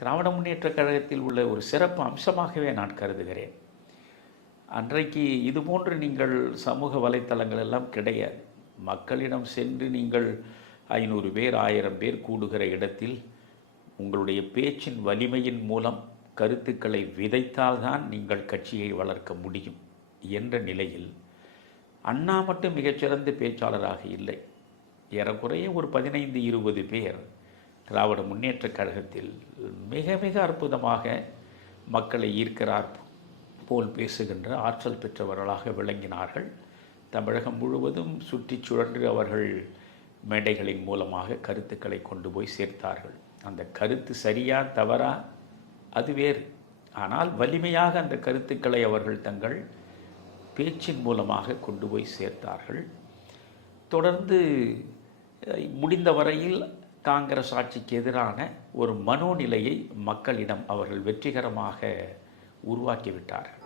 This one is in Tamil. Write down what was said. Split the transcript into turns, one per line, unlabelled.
திராவிட முன்னேற்ற கழகத்தில் உள்ள ஒரு சிறப்பு அம்சமாகவே நான் கருதுகிறேன். அன்றைக்கு இதுபோன்று நீங்கள் சமூக வலைத்தளங்கள் எல்லாம் கிடையாது. மக்களிடம் சென்று நீங்கள் ஐநூறு பேர் ஆயிரம் பேர் கூடுகிற இடத்தில் உங்களுடைய பேச்சின் வலிமையின் மூலம் கருத்துக்களை விதைத்தால்தான் நீங்கள் கட்சியை வளர்க்க முடியும் என்ற நிலையில் அண்ணா மட்டும் மிகச்சிறந்த பேச்சாளராக இல்லை. ஏறக்குறைய ஒரு பதினைந்து இருபது பேர் திராவிட முன்னேற்ற கழகத்தில் மிக மிக அற்புதமாக மக்களை ஈர்க்கிறார் போல் பேசுகின்ற ஆற்றல் பெற்றவர்களாக விளங்கினார்கள். தமிழகம் முழுவதும் சுற்றி சுழன்று அவர்கள் மேடைகளின் மூலமாக கருத்துக்களை கொண்டு போய் சேர்த்தார்கள். அந்த கருத்து சரியா தவறா? அது வேறு. ஆனால் வலிமையாக அந்த கருத்துக்களை அவர்கள் தங்கள் பேச்சின் மூலமாக கொண்டு போய் சேர்த்தார்கள். தொடர்ந்து முடிந்த வரையில் காங்கிரஸ் ஆட்சிக்கு எதிரான ஒரு மனோநிலையை மக்களிடம் அவர்கள் வெற்றிகரமாக உருவாக்கிவிட்டார்கள்